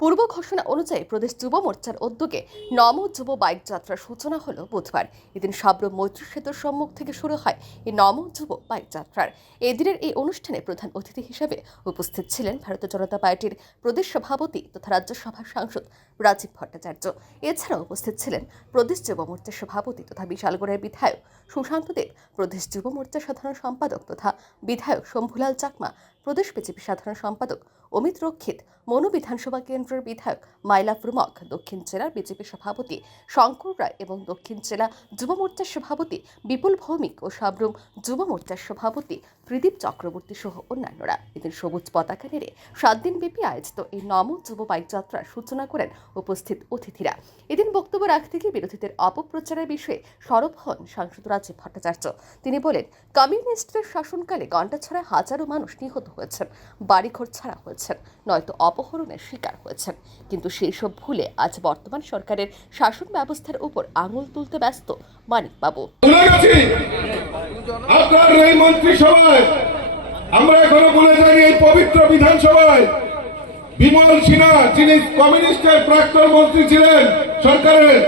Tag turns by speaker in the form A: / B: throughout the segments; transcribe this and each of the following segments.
A: পূর্ব ঘোষণা অনুযায়ী প্রদেশ যুব মোর্চার উদ্যোগে নম যুব বাইক যাত্রার সূচনা হলো বুধবার। এদিন সাবরুম মৈত্রী সেতুর সম্মুখ থেকে শুরু হয় এই নম যুব বাইক যাত্রার। এদিনের এই অনুষ্ঠানে প্রধান অতিথি হিসেবে উপস্থিত ছিলেন ভারতীয় জনতা পার্টির প্রদেশ সভাপতি তথা রাজ্যসভার সাংসদ রাজীব ভট্টাচার্য। এছাড়াও উপস্থিত ছিলেন প্রদেশ যুব মোর্চার সভাপতি তথা বিশালগড়ের বিধায়ক সুশান্ত দেব, প্রদেশ যুব মোর্চার সাধারণ সম্পাদক তথা বিধায়ক শম্ভুলাল চাকমা, প্রদেশ বিজেপি সাধারণ সম্পাদক অমিত রক্ষিত, মনু বিধানসভা কেন্দ্রের বিধায়ক মাইলা প্রমুখ, দক্ষিণ জেলার বিজেপি সভাপতি শঙ্কর রায় এবং দক্ষিণ জেলা যুব মোর্চার সভাপতি বিপুল ভৌমিক ও সাবরুম যুব মোর্চার সভাপতি প্রদীপ চক্রবর্তী সহ অন্যান্যরা। এদিন সবুজ পতাকা নেড়ে সাত দিন দিনব্যাপী আয়োজিত এই নম যুব বাইক যাত্রার সূচনা করেন উপস্থিত অতিথিরা। এদিন বক্তব্য রাখতে গিয়ে বিরোধীদের অপপ্রচারের বিষয়ে সরব হন সাংসদ রাজীব ভট্টাচার্য। তিনি বলেন, কমিউনিস্টদের শাসনকালে ছাড়া হাজারো মানুষ নিহত হয়েছেন। বাড়িঘর ছাড়া হয়েছেন নয়তো অপহরণের শিকার হয়েছেন। কিন্তু সেই সব ভুলে আজ বর্তমান সরকারের শাসন ব্যবস্থার উপর আঙুল তুলতে ব্যস্ত মানিকবাবু।
B: আমরা এখনও ভুলে যাইনি এই পবিত্র বিধানসভায়। বিমল সিনহা, যিনি কমিউনিস্টের প্রাক্তন মন্ত্রী ছিলেন সরকারের,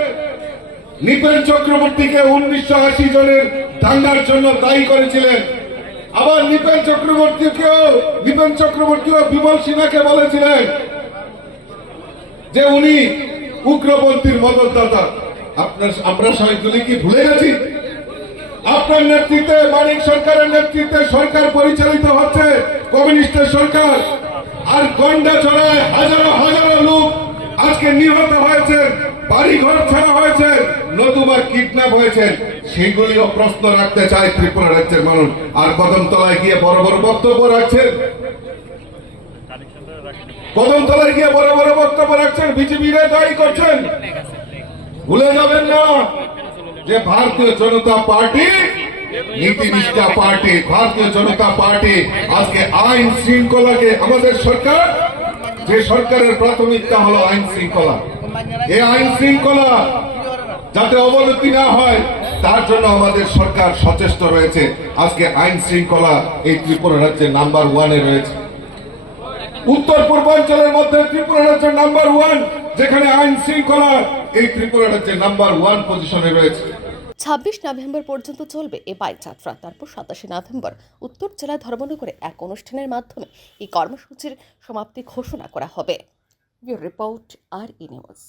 B: নিপেন চক্রবর্তীকে উনিশশো আশি জনের দাঙ্গার জন্য দায়ী করেছিলেন। আবার নিপেন চক্রবর্তীকেও নিপেন চক্রবর্তীও বিমল সিনহাকে বলেছিলেন যে উনি উগ্রপন্থীর মদতদাতা। আপনার, আমরা সবাই কি ভুলে গেছি? আপনার নেতৃত্বে, মানিক সরকারের নেতৃত্বে সরকার পরিচালিত হচ্ছে, কমিউনিস্টের সরকার। আর গন্ডা চড়ায় হাজারো হাজারো লোক আজকে নিহত হয়েছে বাড়িঘর ছাড়া হয়েছে নতুবা কিডন্যাপ হয়েছে সেইগুলিও প্রশ্ন রাখতে চায় ত্রিপুরা রাজ্যের মানুষ। আর কদমতলায় গিয়ে বড় বড় বক্তব্য রাখছেন। কদমতলায় গিয়ে বড় বড় বক্তব্য রাখছেন, বিজেপিরা দায়ী করছেন। ভুলে যাবেন না যে ভারতীয় জনতা পার্টি, নীতি নিষ্ঠা পার্টি, ভারতীয় জনতা পার্টি আজকে আইন শৃঙ্খলাকে আমাদের সরকার, যে সরকারের প্রাথমিকতা হলো আইন শৃঙ্খলা। এই আইন শৃঙ্খলা যাতে অবনতি না হয়, তার জন্য আমাদের সরকার সচেষ্ট রয়েছে। আজকে আইন শৃঙ্খলা এই ত্রিপুরা রাজ্যের নাম্বার ওয়ানে রয়েছে। উত্তর পূর্বাঞ্চলের মধ্যে ত্রিপুরা রাজ্যের নাম্বার ওয়ান যেখানে আইন শৃঙ্খলা এই ত্রিপুরা রাজ্যের নাম্বার ওয়ান পজিশনে রয়েছে।
A: ছাব্বিশ নভেম্বর পর্যন্ত চলবে এ বাইক যাত্রা। তারপর সাতাশে নভেম্বর উত্তর জেলা ধর্মনগরে এক অনুষ্ঠানের মাধ্যমে এই কর্মসূচির সমাপ্তি ঘোষণা করা হবে। রিপোর্ট আর ই নিউজ।